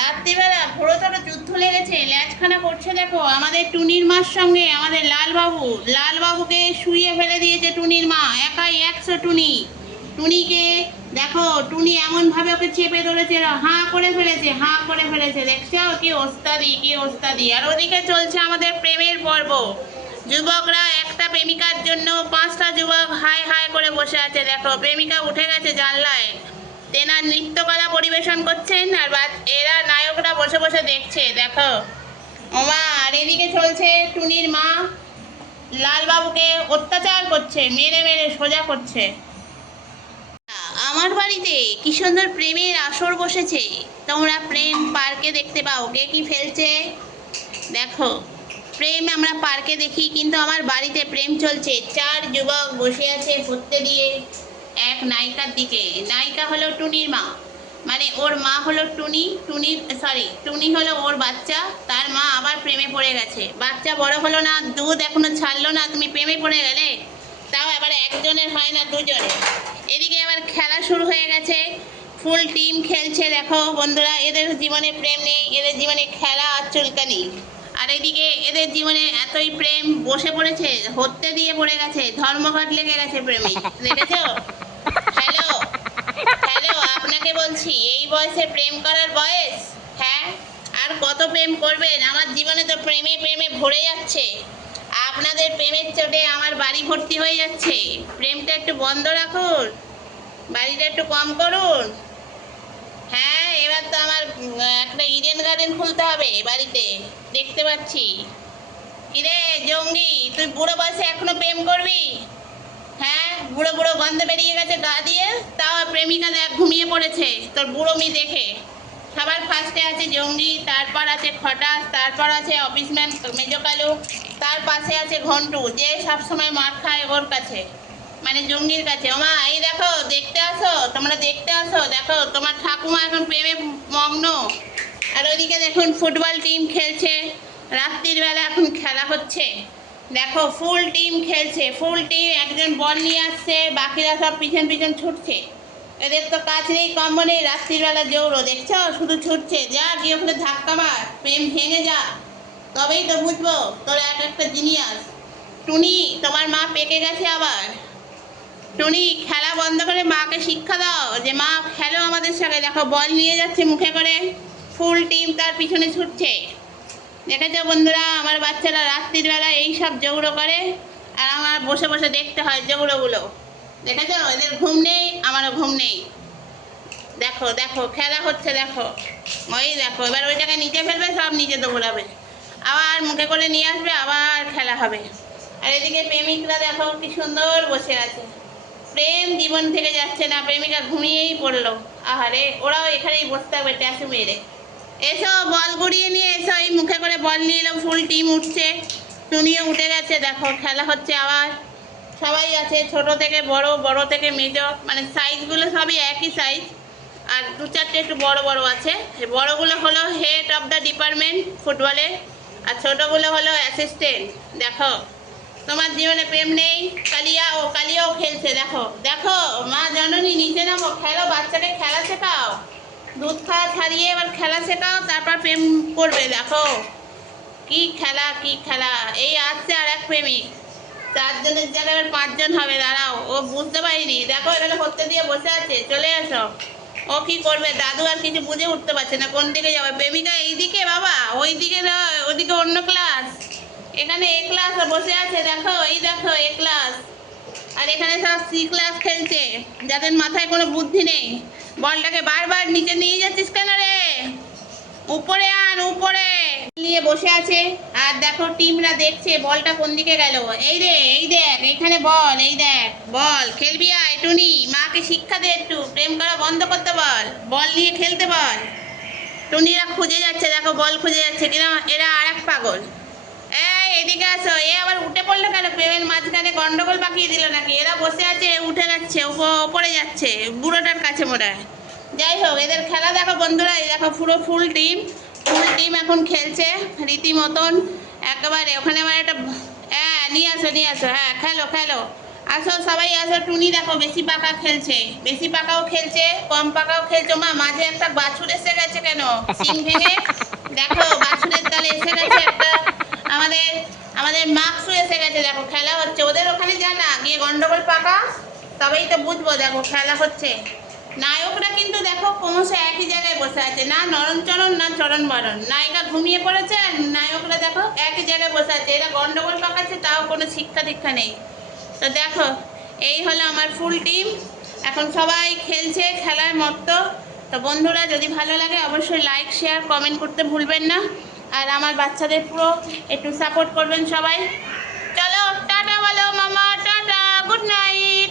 রাত্রিবেলা ঘোরতর যুদ্ধ লেগেছে, ল্যাচখানা করছে দেখো আমাদের টুনির মার সঙ্গে আমাদের লালবাবুকে শুইয়ে ফেলে দিয়েছে টুনির মা, একাই 100 টুনি। টুনিকে দেখো, টুনি এমনভাবে ওকে চেপে ধরেছে, হাঁ করে ফেলেছে। দেখছো কি ওস্তাদি। আর ওদিকে চলছে আমাদের প্রেমের পর্ব। যুবকরা একটা প্রেমিকার জন্য 5টা যুবক হাই হাই করে বসে আছে। দেখো প্রেমিকা উঠে গেছে জানলায়, তেনার নৃত্যকলা পরিবেশন করছেন, আর এরা নায়করা বসে বসে দেখছে। দেখো ওমা, আর এদিকে চলছে টুনির মা লালবাবুকে অত্যাচার করছে, মেরে মেরে সোজা করছে। আমার বাড়িতে কি সুন্দর প্রেমের আসর বসেছে, তোমরা প্রেম পার্কে দেখতে পাও, কে কি ফেলছে দেখো। প্রেম আমরা পার্কে দেখি, কিন্তু আমার বাড়িতে প্রেম চলছে। 4 যুবক বসে আছে পড়তে দিয়ে এক নায়িকার দিকে। নায়িকা হলো টুনির মা, মানে ওর মা হলো টুনি হলো ওর বাচ্চা, তার মা আবার প্রেমে পড়ে গেছে। বাচ্চা বড় হলো না, দুধ এখনো ছাড়লো না, তুমি প্রেমে পড়ে গেলে। তাও আবার একজনের হয় না, দুজনের। এদিকে আবার খেলা শুরু হয়ে গেছে, ফুল টিম খেলছে। দেখো বন্ধুরা, এদের জীবনে প্রেম নেই, এদের জীবনে খেলা আর চুলকানি। আর এদিকে এদের জীবনে এতই প্রেম বসে পড়েছে, হত্যে দিয়ে পড়ে গেছে, ধর্মঘট লেগে গেছে প্রেমে। দেখেছো? হ্যালো হ্যালো, আপনাকে বলছি, এই বয়সে প্রেম করার বয়স? হ্যাঁ, আর কত প্রেম করবেন? আমার জীবনে তো প্রেমে প্রেমে ভরে যাচ্ছে। আপনাদের প্রেমের চোটে আমার বাড়ি ভর্তি হয়ে যাচ্ছে। প্রেমটা একটু বন্ধ রাখুন, বাড়িটা একটু কম করুন। হ্যাঁ, এবার তো আমার একটা ইডেন গার্ডেন খুলতে হবে বাড়িতে, দেখতে পাচ্ছি। কিরে জঙ্গি, তুই বুড়ো বয়সে এখনো প্রেম করবি? হ্যাঁ, বুড়ো বুড়ো গন্ধ বেরিয়ে গেছে গা দিয়ে, তাও প্রেমিকা দেখ ঘুমিয়ে পড়েছে তোর বুড়ো মি দেখে। সবার ফার্স্টে আছে জঙ্গি, তারপর আছে খটাস, তারপর আছে অফিসম্যান মেজো কালু, তার পাশে আছে ঘন্টু, যে সবসময় মার খায় ওর কাছে, মানে জঙ্গির কাছে। ওমা, এই দেখো, দেখতে আসো, তোমরা দেখতে আসো। দেখো তোমার ঠাকুমা এখন প্রেমে মগ্ন। আর ওইদিকে দেখুন ফুটবল টিম খেলছে, রাত্রির বেলা এখন খেলা হচ্ছে। দেখো ফুল টিম খেলছে, ফুল টিম, একজন বল নিয়ে আসছে, বাকিরা সব পিছন পিছন ছুটছে। এদের তো কাজ নেই, কম্ব নেই, রাত্রির বেলা জৌড়ো, দেখছো শুধু ছুটছে। যা গিয়ে ওখানে ধাক্কা মার, প্রেম ভেঙে যা, তবেই তো বুঝবো তোর এক একটা জিনিয়াস। টুনি, তোমার মা পেকে গেছে আবার। টুনি, খেলা বন্ধ করে মাকে শিক্ষা দাও যে মা খেলো আমাদের সঙ্গে। দেখো বল নিয়ে যাচ্ছে মুখে করে, ফুল টিম তার পিছনে ছুটছে। দেখেছো বন্ধুরা, আমার বাচ্চারা রাত্রির বেলা এইসব জৌড়ো করে, আর আমার বসে বসে দেখতে হয় জৌড়োগুলো। দেখেছো, এদের ঘুম নেই, আমারও ঘুম নেই। দেখো দেখো খেলা হচ্ছে, দেখো ওই দেখো, এবার ওইটাকে নিচে ফেলবে, সব নিচে দৌড়াবে, আবার মুখে করে নিয়ে আসবে, আবার খেলা হবে। আর এদিকে প্রেমিকরা দেখো কি সুন্দর বসে আছে, প্রেম জীবন থেকে যাচ্ছে না, প্রেমিকা ঘুমিয়েই পড়লো। আহারে, ওরাও এখানেই বসে থাকবে ট্যাসু মেরে। এসো বল গুড়িয়ে নিয়ে এসো, এই মুখে করে বল নিয়ে এলো, ফুল টিম উঠছে, টুনিও উঠে গেছে। দেখো খেলা হচ্ছে আবার, সবাই আছে, ছোট থেকে বড়, বড় থেকে মেজো, মানে সাইজগুলো সবই একই সাইজ, আর 2-4টে একটু বড় বড় আছে। বড়গুলো হলো হেড অফ দ্য ডিপার্টমেন্ট ফুটবলে, আর ছোটগুলো হলো অ্যাসিস্ট্যান্ট। দেখো তোমার জীবনে প্রেম নেই, কালিয়াও খেলছে। দেখো দেখো, মা জননী নিচে নামো, খেলো, বাচ্চাকে খেলা শেখাও, দুধ খাওয়া ছাড়িয়ে এবার খেলা শেখাও, তারপর প্রেম করবে। দেখো কি খেলা, কি খেলা। এই আসছে আর এক প্রেমিক, 4 জনের জায়গায় এবার 5 জন হবে। দাঁড়াও, ও বুঝতে পারিনি। দেখো এখানে হতে দিয়ে বসে আছে, চলে আসো। ও কি করবে, দাদু আর কিছু বুঝে উঠতে পারছে না কোন দিকে যাবে। প্রেমিকা এইদিকে বাবা, ওই দিকে নয়, ওইদিকে অন্য ক্লাস, এখানে এ ক্লাস বসে আছে। দেখো এই দেখো এ ক্লাস, আর এখানে সব সি ক্লাস খেলছে, যাদের মাথায় কোনো বুদ্ধি নেই। বলটাকে বারবার নিচে নিয়ে যাচ্ছিস কেন রে, উপরে আন, উপরে নিয়ে বসে আছে। আর দেখো টিমরা দেখছে বলটা কোন দিকে গেল। এই রে, এই দেখ এইখানে বল, এই দেখ বল, খেলবি আয় টুনি, মাকে শিক্ষা দে একটু, প্রেম করা বন্ধ করতে বল, বল নিয়ে খেলতে বল। টুনিরা খুঁজে যাচ্ছে, দেখো বল খুঁজে যাচ্ছে কিনা। এরা আর এক পাগল। এই এদিকে আসো, এ আবার উঠে পড়লো কেন, প্রেমের মাঝখানে গন্ডগোল পাকিয়ে দিল নাকি? এরা বসে আছে, উঠে যাচ্ছে, ওপরে যাচ্ছে বুড়োটার কাছে মনে হয়। যাই হোক, এদের খেলা দেখো বন্ধুরা, এই দেখো পুরো ফুল টিম এখন খেলছে রীতিমতন একেবারে। ওখানে আমার একটা, হ্যাঁ নিয়ে আসো, হ্যাঁ খেলো খেলো। আসো সবাই আসো, টুনি দেখো বেশি পাকা খেলছে, বেশি পাকাও খেলছে, কম পাকাও খেলছে। মা মাঝে একটা বাছুর এসে গেছে কেন সিং ভেঙে, দেখো বাছুরের দল এসে গেছে একটা। আমাদের আমাদের মাক্সও এসে গেছে, দেখো খেলা হচ্ছে ওদের ওখানে। যা না গিয়ে গন্ডগোল পাকা, তবেই তো বুঝবো। দেখো খেলা হচ্ছে, নায়করা কিন্তু দেখো ক্রমশ একই জায়গায় বসে আছে, না নরম চরণ না চরণ বরণ। নায়িকা ঘুমিয়ে পড়েছে আর নায়করা দেখো একই জায়গায় বসে আছে। এরা গন্ডগোল পাকাচ্ছে, তাও কোনো শিক্ষা দীক্ষা নেই। তো দেখো এই হলো আমার ফুল টিম, এখন সবাই খেলছে, খেলায় মত্ত। তো বন্ধুরা যদি ভালো লাগে অবশ্যই লাইক শেয়ার কমেন্ট করতে ভুলবেন না, আর আমার বাচ্চাদের পুরো একটু সাপোর্ট করবেন সবাই। চলো টাটা বলো মামা, টাটা, গুড নাইট।